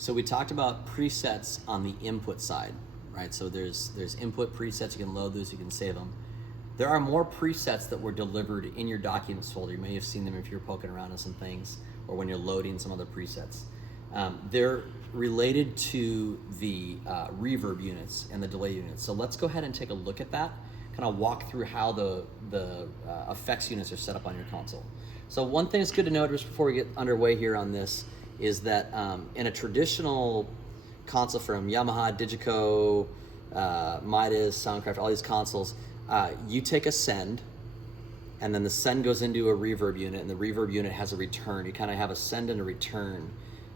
So we talked about presets on the input side, right? So there's input presets, you can load those, you can save them. There are more presets that were delivered in your documents folder. You may have seen them if you're poking around on some things or when you're loading some other presets. They're related to the reverb units and the delay units. So let's go ahead and take a look at that, kind of walk through how the effects units are set up on your console. So one thing that's good to note just before we get underway here on this is that in a traditional console from Yamaha, Digico, Midas, Soundcraft, all these consoles, you take a send, and then the send goes into a reverb unit, and the reverb unit has a return. You kind of have a send and a return.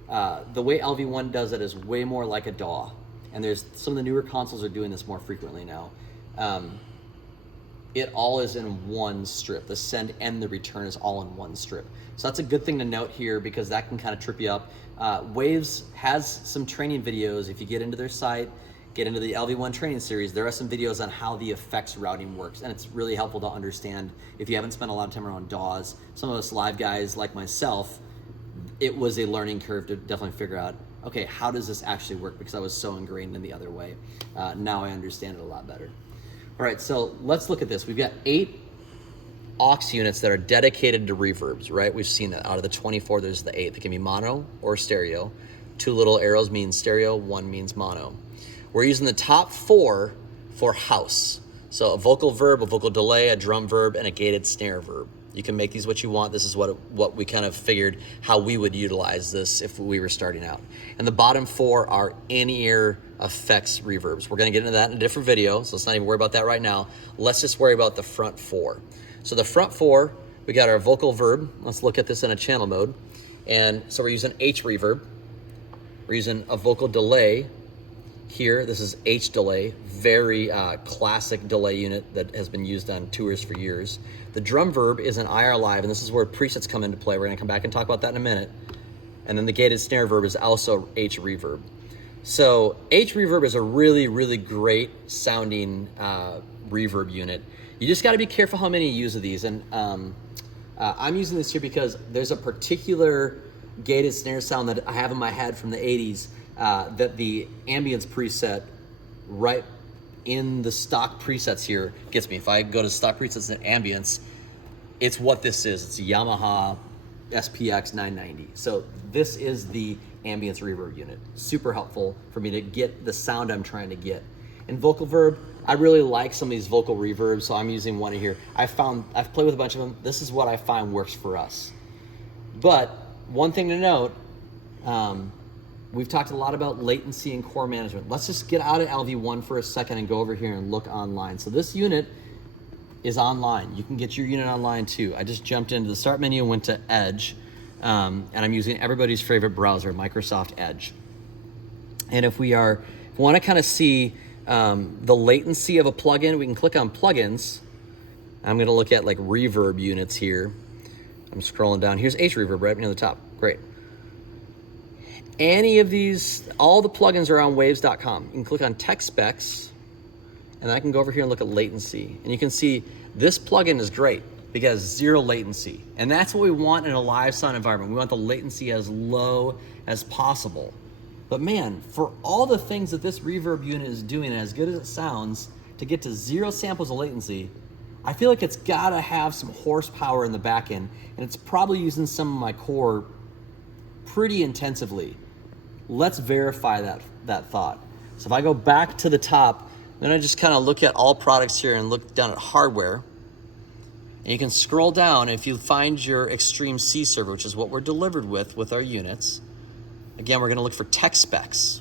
The way LV1 does it is way more like a DAW, and there's some of the newer consoles are doing this more frequently now. It all is in one strip. The send and the return is all in one strip. So that's a good thing to note here because that can kind of trip you up. Waves has some training videos. If you get into their site, get into the LV1 training series, there are some videos on how the effects routing works, and it's really helpful to understand if you haven't spent a lot of time around DAWs. Some of us live guys like myself, it was a learning curve to definitely figure out, okay, how does this actually work? Because I was so ingrained in the other way. Now I understand it a lot better. All right, so let's look at this. We've got 8 aux units that are dedicated to reverbs, right? We've seen that out of the 24, there's the 8. They can be mono or stereo. 2 little arrows mean stereo, 1 means mono. We're using the top 4 for house. So a vocal verb, a vocal delay, a drum verb, and a gated snare verb. You can make these what you want. This is what we kind of figured how we would utilize this if we were starting out. And the bottom 4 are in-ear effects reverbs. We're gonna get into that in a different video, so let's not even worry about that right now. Let's just worry about the front 4. So the front 4, we got our vocal verb. Let's look at this in a channel mode. And so we're using H reverb. We're using a vocal delay here. This is H delay, very classic delay unit that has been used on tours for years. The drum verb is an IR live, and this is where presets come into play. We're gonna come back and talk about that in a minute. And then the gated snare verb is also H reverb. So H reverb is a really, really great sounding reverb unit. You just gotta be careful how many you use of these. And I'm using this here because there's a particular gated snare sound that I have in my head from the 80s that the Ambience preset right in the stock presets here gets me. If I go to stock presets and Ambience, it's what this is. It's a Yamaha SPX 990. So this is the Ambience reverb unit. Super helpful for me to get the sound I'm trying to get. In vocal verb, I really like some of these vocal reverbs, so I'm using one here. I've played with a bunch of them. This is what I find works for us. But one thing to note, we've talked a lot about latency and core management. Let's just get out of LV1 for a second and go over here and look online. So this unit is online. You can get your unit online too. I just jumped into the start menu and went to Edge, and I'm using everybody's favorite browser, Microsoft Edge. And if we want to kind of see the latency of a plugin, we can click on plugins. I'm going to look at like reverb units here. I'm scrolling down. Here's H reverb right near the top. Great. Any of these, all the plugins are on waves.com. You can click on tech specs, and I can go over here and look at latency. And you can see this plugin is great because 0 latency. And that's what we want in a live sound environment. We want the latency as low as possible. But man, for all the things that this reverb unit is doing, as good as it sounds, to get to 0 samples of latency, I feel like it's gotta have some horsepower in the back end, and it's probably using some of my core pretty intensively. Let's verify that thought. So if I go back to the top, then I just kind of look at all products here and look down at hardware. And you can scroll down, and if you find your Extreme C server, which is what we're delivered with our units, again, we're gonna look for tech specs.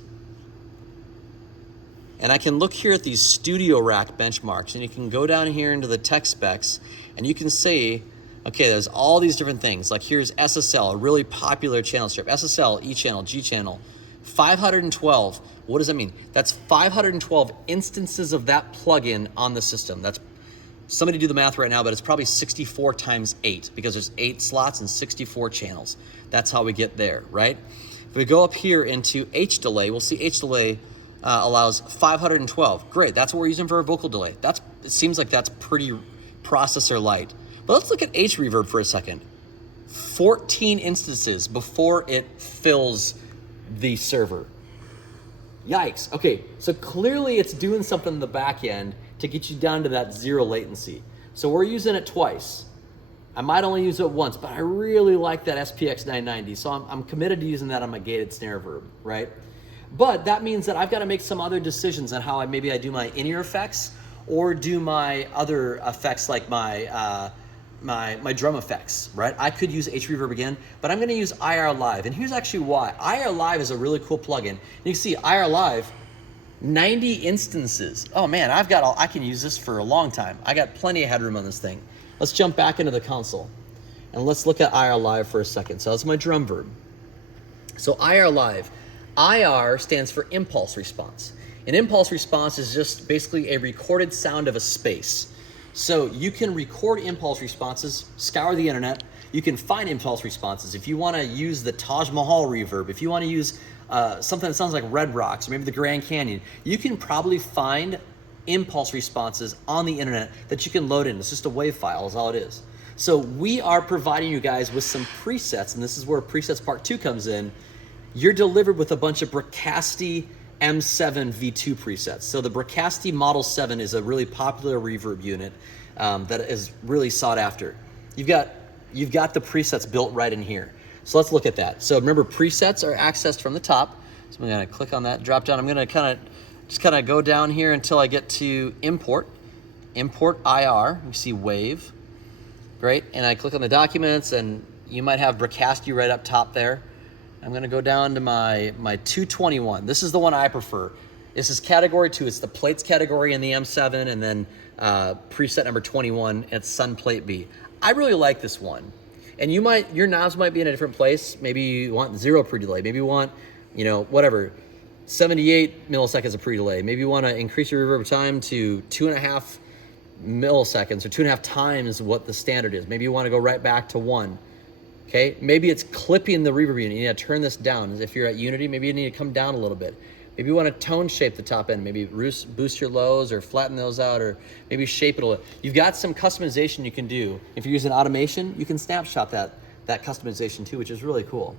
And I can look here at these studio rack benchmarks, and you can go down here into the tech specs, and you can see, okay, there's all these different things. Like here's SSL, a really popular channel strip. SSL, E channel, G channel, 512. What does that mean? That's 512 instances of that plugin on the system. That's, somebody do the math right now, but it's probably 64 times 8 because there's 8 slots and 64 channels. That's how we get there, right? If we go up here into H delay, we'll see H delay allows 512. Great, that's what we're using for our vocal delay. It seems like that's pretty processor light. But let's look at H reverb for a second. 14 instances before it fills the server. Yikes. Okay, so clearly it's doing something in the back end to get you down to that 0 latency. So we're using it twice. I might only use it once, but I really like that SPX 990. So I'm committed to using that on my gated snare verb, right? But that means that I've got to make some other decisions on how maybe I do my in-ear effects or do my other effects like my drum effects, right? I could use H Reverb again, but I'm gonna use IR Live. And here's actually why. IR Live is a really cool plugin. And you can see IR Live, 90 instances. Oh man, I can use this for a long time. I got plenty of headroom on this thing. Let's jump back into the console and let's look at IR Live for a second. So that's my drum verb. So IR Live, IR stands for impulse response. An impulse response is just basically a recorded sound of a space. So you can record impulse responses, scour the internet. You can find impulse responses. If you want to use the Taj Mahal reverb, if you want to use something that sounds like Red Rocks or maybe the Grand Canyon, you can probably find impulse responses on the internet that you can load in. It's just a WAV file is all it is. So we are providing you guys with some presets, and this is where presets part 2 comes in. You're delivered with a bunch of Bricasti M7 V2 presets. So the Bricasti Model 7 is a really popular reverb unit that is really sought after. You've got the presets built right in here. So let's look at that. So remember, presets are accessed from the top. So I'm gonna click on that, drop down. I'm gonna just kind of go down here until I get to import IR. You see wave, great. And I click on the documents, and you might have Bricasti right up top there. I'm gonna go down to my 221. This is the one I prefer. This is category 2. It's the plates category in the M7, and then preset number 21, it's Sun Plate B. I really like this one. And your knobs might be in a different place. Maybe you want 0 pre-delay. Maybe you want, whatever, 78 milliseconds of pre-delay. Maybe you wanna increase your reverb time to 2.5 milliseconds or 2.5 times what the standard is. Maybe you wanna go right back to 1. Okay, maybe it's clipping the reverb unit. You need to turn this down. If you're at Unity, maybe you need to come down a little bit. Maybe you want to tone shape the top end. Maybe boost your lows or flatten those out, or maybe shape it a little. You've got some customization you can do. If you're using automation, you can snapshot that customization too, which is really cool.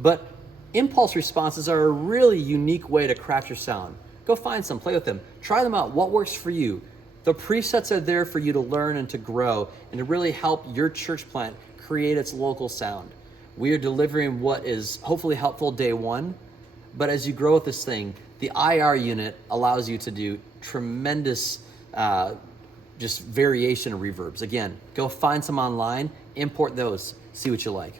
But impulse responses are a really unique way to craft your sound. Go find some, play with them, try them out. What works for you? The presets are there for you to learn and to grow and to really help your church plant create its local sound. We are delivering what is hopefully helpful day one, but as you grow with this thing, the IR unit allows you to do tremendous just variation of reverbs. Again, go find some online, import those, see what you like.